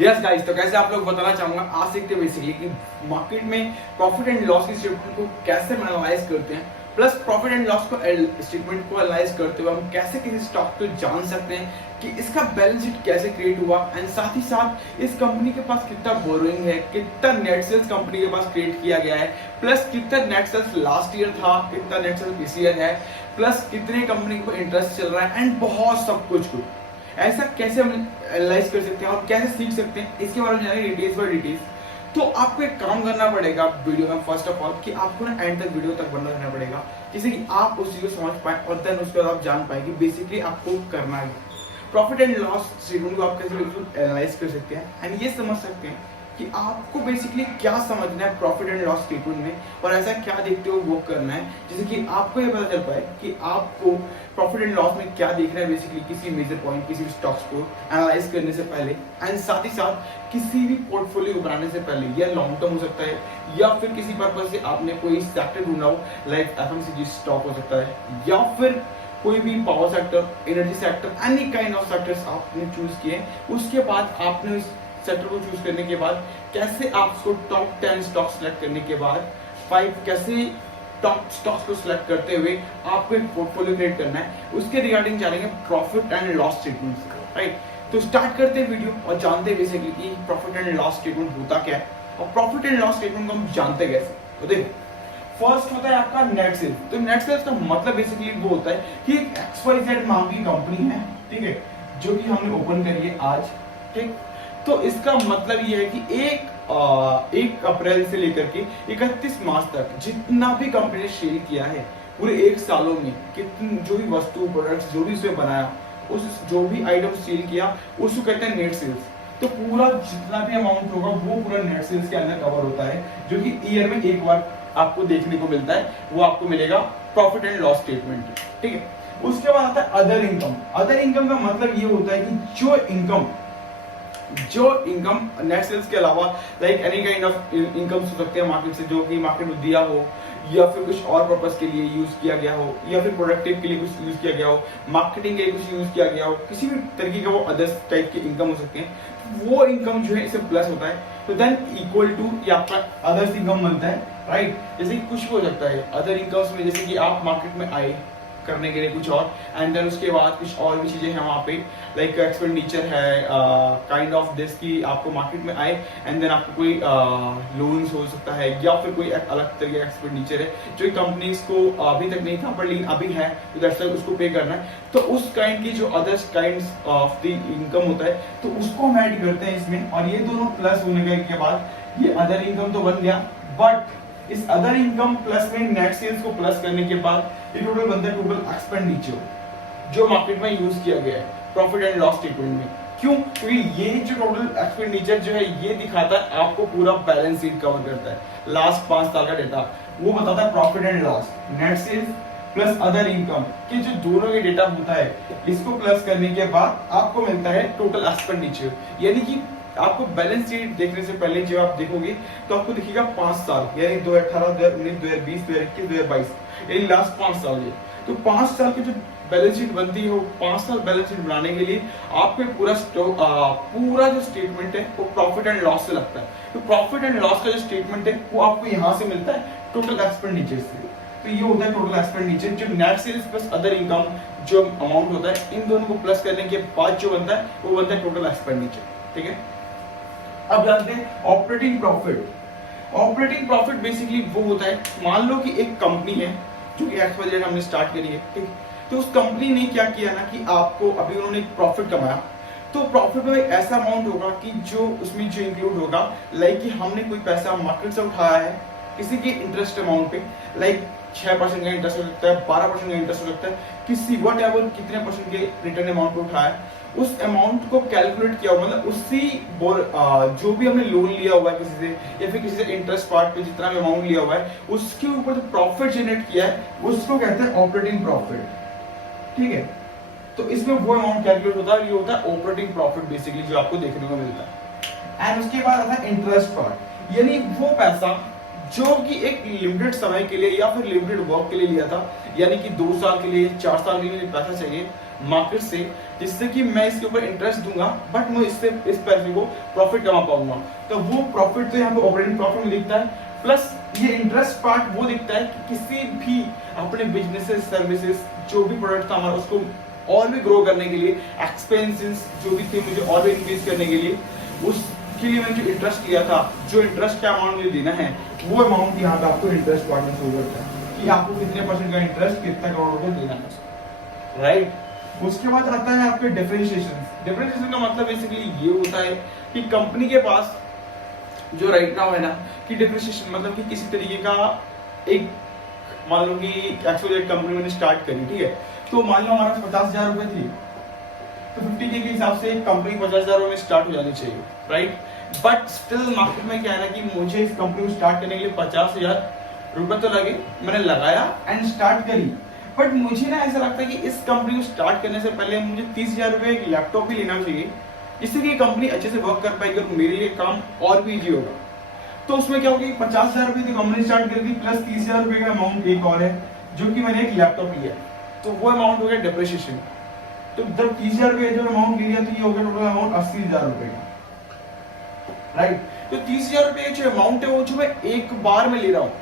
Yes guys, तो कैसे आप लोग बताना चाहूंगा आज सीखते बेसिकली कि मार्केट में प्रॉफिट एंड लॉस की स्टेटमेंट को कैसे एनालाइज करते हैं, प्लस प्रॉफिट एंड लॉस को स्टेटमेंट को एनालाइज करते हुए हम कैसे किसी स्टॉक को जान सकते हैं कि इसका बैलेंस शीट कैसे क्रिएट हुआ एंड साथ ही साथ इस कंपनी के पास कितना बोरोइंग है, कितना नेट सेल्स कंपनी के पास क्रिएट किया गया है, प्लस कितना नेट सेल्स लास्ट ईयर था, कितना नेट सेल्स इस ईयर है, प्लस कितने कंपनी को इंटरेस्ट चल रहा है एंड बहुत सब कुछ ऐसा कैसे हम एनालाइज कर सकते हैं और कैसे सीख सकते हैं, इसके बारे में जानेंगे डिटेल्स बाय डिटेल्स। तो आपको एक काम करना पड़ेगा वीडियो में, फर्स्ट ऑफ ऑल कि आपको ना एंड तक वीडियो तक बना रहना पड़ेगा, जिससे कि आप उस चीज को समझ पाए और देन उसके बाद आप जान पाए कि बेसिकली आपको करना है प्रॉफिट एंड लॉस स्टेटमेंट को आप कैसे बिल्कुल एनालाइज कर सकते हैं एंड ये समझ सकते हैं कि आपको बेसिकली क्या समझना है प्रॉफिट एंड लॉस स्टेटमेंट में और ऐसा क्या देखते हो वो करना है, जिससे कि आपको ये पता चल पाए कि आपको प्रॉफिट एंड लॉस में क्या देखना है बेसिकली किसी मेजर पॉइंट, किसी भी स्टॉक्स को एनालाइज करने से पहले एंड साथ ही साथ किसी भी पोर्टफोलियो बनाने से पहले। या लॉन्ग टर्म हो सकता है या फिर किसी पर्पज से आपने कोई सेक्टर ढूंढा हो, लाइक एफएमसीजी स्टॉक हो सकता है या फिर कोई भी power sector, energy sector, any kind of sectors आपने चूज किए। उसके बाद आपने उस सेक्टर को चूज करने के बाद कैसे आप उसको टॉप 10 स्टॉक सेलेक्ट करने के बाद 5 कैसे टॉप स्टॉक्स को सिलेक्ट करते हुए आपको एक पोर्टफोलियो क्रिएट करना है, उसके रिगार्डिंग जानेंगे profit and loss statement, right. तो स्टार्ट करते हैं वीडियो और जानते हैं बेसिकली कि प्रॉफिट एंड लॉस स्टेटमेंट होता क्या है और प्रॉफिट एंड लॉस स्टेटमेंट को हम जानते कैसे। तो देखो, फर्स्ट होता है आपका नेट सेल्स। तो नेट सेल्स का मतलब बेसिकली वो होता है कि एक XYZ नाम की कंपनी है, ठीक है, जो कि हमने ओपन करी है आज, ठीक। तो इसका मतलब ये है कि 1 अप्रैल से लेकर के 31 मार्च तक जितना भी कंपनी ने सेल किया है पूरे 1 सालों में, कितनी जो भी वस्तु प्रोडक्ट्स जो भी उसने बनाया, उस जो भी आइटम सेल किया उसको कहते हैं नेट सेल्स। तो पूरा जितना भी अमाउंट होगा वो पूरा नेट सेल्स के अंदर कवर होता है, जो कि ईयर में एक बार आपको देखने को मिलता है, वो आपको मिलेगा प्रॉफिट एंड लॉस स्टेटमेंट, ठीक है। उसके बाद आता है अदर इनकम। अदर इनकम का मतलब ये होता है कि जो इनकम नेट सेल्स के अलावा like any kind of income हो सकते हैं मार्केट से, जो कि मार्केट में दिया हो या फिर कुछ और पर्पस के लिए यूज किया गया हो या फिर प्रोडक्टिव के लिए कुछ यूज किया गया हो, मार्केटिंग के लिए कुछ यूज किया गया हो, किसी भी तरीके का वो अदर्स टाइप के इनकम हो सकते हैं। वो इनकम जो है इसे प्लस होता है, तो देन इक्वल टू ये आपका अदर्स इनकम बनता है, राइट। जैसे कि कुछ भी हो सकता है अदर इनकम्स में, जैसे कि आप मार्केट में आए करने के लिए कुछ और एंड देन उसके बाद कुछ और भी चीजें हैं वहाँ पे, लाइक एक्सपेंडिचर है काइंड ऑफ दिस की आपको मार्केट में आए एंड देन आपको कोई लोन्स हो सकता है या फिर कोई अलग तरीके का एक्सपेंडिचर है जो कंपनीज को अभी तक नहीं था पर लेकिन अभी है, तो दैट्स व्हाई उसको पे करना है। तो उस काइंड की जो others kinds of the income होता है तो उसको हम ऐड करते हैं इसमें, और ये दोनों प्लस होने के बाद ये अदर इनकम तो बन गया, बट इस अदर इनकम प्लस में नेट सेल्स को प्लस करने के बाद ये टोटल बनता है टोटल एक्सपेंडिचर जो मार्केट में यूज किया गया है प्रॉफिट एंड लॉस स्टेटमेंट में। क्यों? क्योंकि ये जो टोटल एक्सपेंडिचर जो है ये दिखाता है आपको पूरा बैलेंस शीट कवर करता है, लास्ट 5 साल का डेटा वो बताता है profit and loss, net sales plus other income के जो दोनों के डेटा होता है इसको प्लस करने के बाद आपको मिलता है टोटल एक्सपेंडिचर। यानी कि आपको बैलेंस शीट देखने से पहले जब आप देखोगे तो आपको दिखेगा 5 साल, यानी 2018, 2019, 2020, 2021, 2022, यानी लास्ट 5 साल। ये तो 5 साल की जो बैलेंस शीट बनती है वो 5 साल बैलेंस शीट बनाने के लिए आपको पूरा जो स्टेटमेंट है वो प्रॉफिट एंड लॉस से लगता है। तो प्रॉफिट एंड लॉस का जो स्टेटमेंट है वो आपको यहाँ से मिलता है टोटल एक्सपेंडिचर से। तो ये होता है टोटल एक्सपेंडिचर, जो net sales plus other income जो अमाउंट होता है इन दोनों को प्लस करने के बाद जो बनता है वो बनता है टोटल एक्सपेंडिचर, ठीक है। अब जानते हैं operating profit. Operating profit basically वो होता है, मान लो कि एक कंपनी है जो कि XYZ हमने स्टार्ट करी है, ठीक। तो उस कंपनी ने क्या किया ना कि आपको अभी उन्होंने एक प्रॉफिट कमाया, तो प्रॉफिट में एक ऐसा अमाउंट होगा कि जो उसमें जो इंक्लूड होगा, लाइक कि हमने कोई पैसा मार्केट से उठाया है किसी के इंटरेस्ट अमाउंट पे, लाइक 6% का इंटरेस्ट हो सकता है, 12% का इंटरेस्ट हो सकता है, किसी वट एवर कितने परसेंट के रिटर्न अमाउंट को उठाया, उस अमाउंट को कैलकुलेट किया, मतलब उसी जो भी हमने लोन लिया हुआ है किसी से या फिर किसी से इंटरेस्ट पार्ट पे जितना भी अमाउंट लिया हुआ है उसके ऊपर जो प्रॉफिट जनरेट किया है उसको कहते हैं ऑपरेटिंग प्रॉफिट, ठीक है। तो इसमें वो अमाउंट कैलकुलेट होता है, ये होता है ऑपरेटिंग प्रॉफिट बेसिकली जो आपको देखने को मिलता है। एंड उसके बाद आता है इंटरेस्ट पार्ट, यानी वो पैसा जो कि एक लिमिटेड समय के लिए या फिर लिमिटेड वर्क के लिए लिया था, यानी कि 2 साल के लिए, 4 साल के लिए पैसा चाहिए, मार्केट से, जिससे कि मैं इसके ऊपर इंटरेस्ट दूंगा बट मैं इससे इस पैसे को प्रॉफिट कमा पाऊंगा। तो वो प्रॉफिट तो यहाँ पे ऑपरेटिंग प्रॉफिट में दिखता है, प्लस ये इंटरेस्ट पार्ट वो दिखता है कि किसी भी अपने बिजनेसेस सर्विसेज जो भी प्रोडक्ट था हमारा उसको और भी ग्रो करने के लिए, एक्सपेंसेस जो भी थे मुझे और भी इंक्रीज करने के लिए, उसके लिए मैंने जो इंटरेस्ट लिया था, जो इंटरेस्ट का अमाउंट मुझे देना है वो अमाउंट यहाँ पे आपको इंटरेस्ट पार्ट में शो करता है कि आपको कितने % का इंटरेस्ट कितना करोड़ रुपए देना है, राइट। उसके बाद आता है आपके डिफरेंशिएशन। डिफरेंशिएशन का मतलब बेसिकली ये होता है कि कंपनी के पास जो राइट नाउ है ना कि डिफरेंशिएशन मतलब कि किसी तरीके का एक, मान लो कि एक्चुअली कंपनी मैंने स्टार्ट करी, ठीक है, तो मान लो हमारा 50,000 रुपए थी, तो 50K के हिसाब से कंपनी 50,000 में स्टार्ट हो जानी चाहिए, राइट। बट स्टिल मार्केट में क्या है ना कि मुझे इस कंपनी को स्टार्ट करने के लिए 50,000 रुपए तो लगे, मैंने लगाया एंड स्टार्ट करी। बट मुझे ना ऐसा लगता है कि इस कंपनी को स्टार्ट करने से पहले मुझे 30,000 रुपए एक लैपटॉप भी लेना चाहिए, जिससे कि कंपनी अच्छे से वर्क कर पाएगी और मेरे लिए काम और भी इजी होगा। तो उसमें क्या होगा, 50,000 रुपए की कंपनी स्टार्ट करेगी प्लस 30,000 रुपए का अमाउंट एक और है जो कि मैंने एक लैपटॉप लिया, तो वो अमाउंट हो गया डिप्रिसिएशन। तो जब 30,000 रुपए जो अमाउंट लिया तो ये हो गया टोटल अमाउंट 80,000 रुपए का, राइट। तो 30,000 रुपए जो अमाउंट है वो जो मैं एक बार में ले रहा हूँ,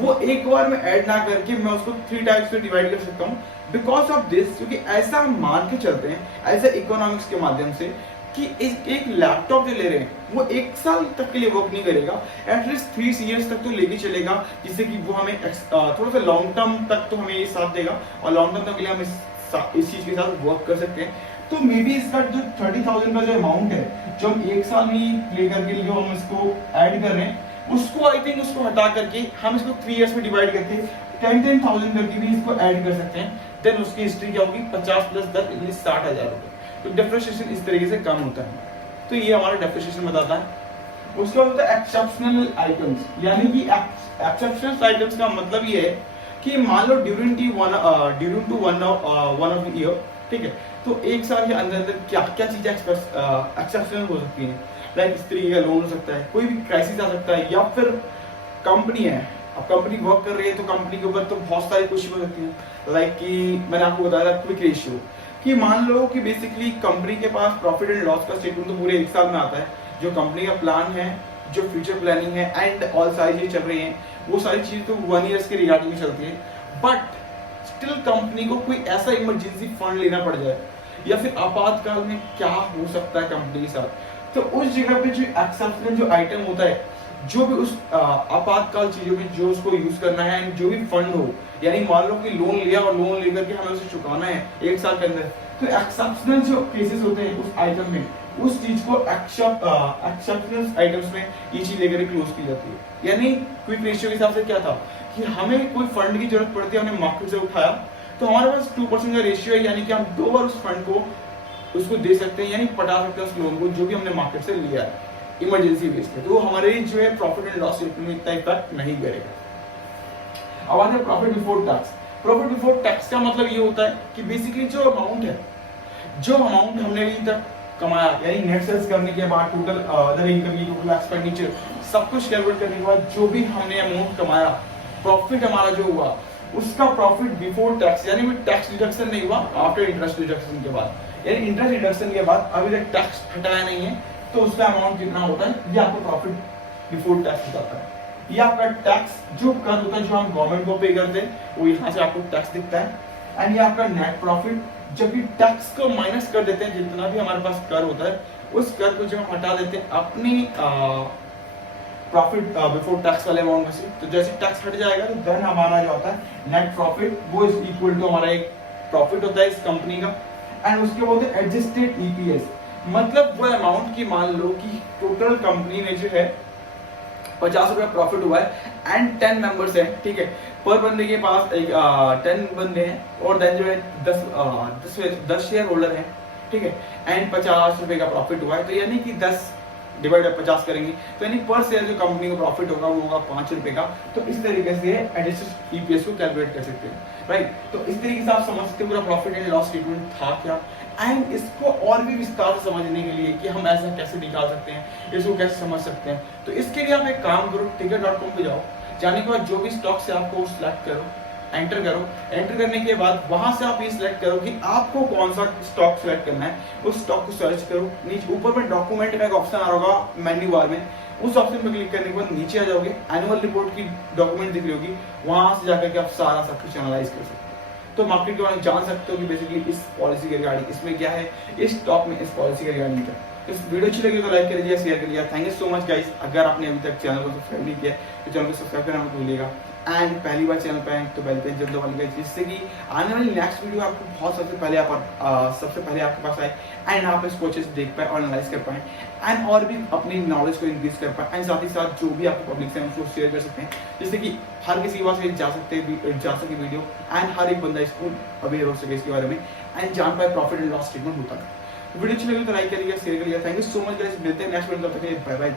वो एक बार में ऐड ना करके मैं उसको 3 टाइप्स में डिवाइड कर सकता हूँ बिकॉज ऑफ दिस, क्योंकि ऐसा हम मान के चलते हैं एज ए इकोनॉमिक्स के माध्यम से कि एक लैपटॉप जो ले रहे हैं वो 1 साल तक के लिए वर्क नहीं करेगा, एटलीस्ट 3 इयर्स तक तो लेके चलेगा, जिससे कि वो हमें थोड़ा सा लॉन्ग टर्म तक तो हमें ये साथ देगा और लॉन्ग टर्म तक के लिए हम इस चीज के साथ वर्क कर सकते हैं। तो मे बी इसका जो 30,000 का जो अमाउंट है जो हम 1 साल में ही प्ले करके जो हम इसको ऐड कर रहे हैं उसको आई थिंक उसको हटा करके हम इसको 3 इयर्स में डिवाइड करके 10,000 करके भी इसको ऐड कर सकते हैं। देन उसकी हिस्ट्री क्या होगी, 50 + 10 यानी 60,000 रुपए। तो डिप्रिसिएशन इस तरीके से कम होता है। तो ये हमारा डिप्रिसिएशन बताता है। उसके बाद होता है एक्सेप्शनल आइटम्स, यानी कि एक्सेप्शनल आइटम्स का मतलब ये है कि मान लो during two one of the year, ठीक है, तो 1 साल के अंदर अंदर क्या क्या चीजें एक्सेप्शनल हो सकती हैं, लाइक स्त्री का लोन हो सकता है, कोई भी क्राइसिस आ सकता है, या फिर कंपनी है, अब कंपनी वर्क कर रही है तो कंपनी के ऊपर तो बहुत सारी कुछ हो सकती है, लाइक कि मैंने आपको बताया क्विक रेशियो, कि मान लो कि बेसिकली कंपनी के पास प्रॉफिट एंड लॉस का स्टेटमेंट तो पूरे 1 साल में आता है, जो कंपनी का प्लान है, जो फ्यूचर प्लानिंग है एंड ऑल सारी चीजें चल रही हैं, वो सारी चीजें तो 1 ईयर के रिगार्डिंग में चलती है। बट स्टिल कंपनी को कोई ऐसा इमरजेंसी फंड लेना पड़ जाए या फिर आपातकाल में क्या हो सकता है कंपनी के साथ, तो उस जगह पे जो एक्सेप्शनल जो आइटम होता है, जो भी उस आपातकाल चीजों में जो उसको यूज करना है, जो भी फंड हो, यानी मान लो कि लोन लिया और लोन लेकर के हमें उसे चुकाना है 1 साल के अंदर, तो एक्सेप्शनल जो केसेस होते हैं उस आइटम में, उस चीज को एक्सेप्शनल आइटम्स में ये चीज लेकर क्लोज की जाती है। यानी क्विक रेशियो के हिसाब से क्या था कि हमें कोई फंड की जरूरत पड़ती है, हमने मार्केट से उठाया, तो हमारे पास 2% का रेशियो है, यानी कि हम 2 बार उस फंड को उसको दे सकते हैं, यानी पटा सकते हैं उस लोन को जो भी हमने मार्केट से लिया है इमरजेंसी बेस पे, तो हमारे जो है प्रॉफिट एंड लॉस स्टेटमेंट में इतना इफेक्ट नहीं करेगा। अब आते हैं profit before tax. Profit before tax का मतलब ये होता है कि बेसिकली जो अमाउंट है, जो अमाउंट हमने अभी तक कमाया, यानी नेट सेल्स करने के बाद टोटल अदर इनकम की टोटल एक्सपेंडिचर सब कुछ कैलकुलेट करने के बाद जो भी हमने अमाउंट कमाया, प्रॉफिट हमारा जो हुआ, उसका प्रॉफिट बिफोर टैक्स, यानी टैक्स डिडक्शन नहीं हुआ, आफ्टर इंटरेस्ट डिडक्शन के बाद, यानी इंटरेस्ट डिडक्शन के बाद अभी तक टैक्स हटाया नहीं है, तो उसका अमाउंट कितना होता है, ये आपको प्रॉफिट बिफोर टैक्स बताता है। ये आपका टैक्स जो कर होता है, जो हम गवर्नमेंट को पे करते हैं, वो यहाँ से आपको टैक्स दिखता है, एंड ये आपका नेट प्रॉफिट, जब भी टैक्स को माइनस कर देते हैं, जितना भी हमारे पास कर होता है, उस कर को जब हम हटा देते हैं अपनी प्रॉफिट बिफोर टैक्स वाले अमाउंट में से, तो जैसे टैक्स हट जाएगा तो देन हमारा जो होता है नेट प्रॉफिट, वो इज इक्वल टू हमारा एक प्रॉफिट होता है इस कंपनी का, एंड उसके बोलते हैं एडजस्टेड ईपीएस, मतलब वो अमाउंट की मान लो कि टोटल कंपनी में जो है 50 रुपया प्रॉफिट हुआ है एंड 10 मेंबर्स हैं, ठीक है, पर बंदे के पास 10 बंदे हैं और देन जो है 10 शेयर होल्डर हैं, ठीक है, एंड 50 रुपए का प्रॉफिट हुआ है, तो यानी कि 10 डिवाइड 50 करेंगे तो यानी पर शेयर जो कंपनी को प्रॉफिट होगा वो होगा 5 रुपए का। तो इस तरीके से एडजस्टेड ईपीएस को कैलकुलेट कर सकते हैं, राइट। तो इस तरीके से आप समझ सकते हैं पूरा प्रॉफिट एंड लॉस स्टेटमेंट था क्या, एंड इसको और भी विस्तार से समझने के लिए कि हम ऐसा कैसे निकाल सकते हैं, इसको कैसे समझ सकते हैं, तो इसके लिए आप एक काम करो, ticker.com पे जाओ, जाने के बाद जो भी स्टॉक्स है आपको सिलेक्ट करो, एंटर करो। एंटर करने के बाद वहां से आप ये सिलेक्ट करो कि आपको कौन सा स्टॉक सिलेक्ट करना है, उस स्टॉक को सर्च करो। नीचे ऊपर में डॉक्यूमेंट का एक ऑप्शन आ रहा होगा मेन्यू बार में, उस ऑप्शन पर क्लिक करने के बाद नीचे आ जाओगे, एनुअल रिपोर्ट की डॉक्यूमेंट दिख रही होगी, वहां से जाकर के आप सारा सब कुछ एनालाइज कर सकते हो। तो मार्केट के बारे में जान सकते हो कि बेसिकली इस पॉलिसी के रिगार्डिंग इसमें क्या है, इस स्टॉक में इस पॉलिसी के रिगार्डिंग क्या है। इस वीडियो अच्छी लगी तो लाइक कर लीजिए, शेयर कर लीजिए। Thank you so much guys. अगर आपने अभी तक चैनल को सब्सक्राइब नहीं किया तो चैनल को सब्सक्राइब करना मत भूलिएगा। एंड पहली बार चैनल पे आए तो बेल पे जल्द दबा लीजिए, जिससे कि आने वाली नेक्स्ट वीडियो आपको बहुत सबसे पहले आपके पास आए एंड आप इसको अच्छे से देख पाए और एनालाइज कर पाए एंड और भी अपनी नॉलेज को इंक्रीज कर पाए एंड साथ ही साथ जो भी आपको पब्लिक से उसको शेयर कर सकते हैं, जिससे कि हर किसी के पास जा सके वीडियो एंड हर एक बंदा इसको अवेयर हो सके इसके बारे में एंड जान पाए प्रॉफिट एंड लॉस स्टेटमेंट होता है। वीडियो अच्छी लगी तो लाइक करिएगा, शेयर करिएगा। Thank you so much guys, मिलते हैं नेक्स्ट वीडियो, तब तक के लिए बाय बाय।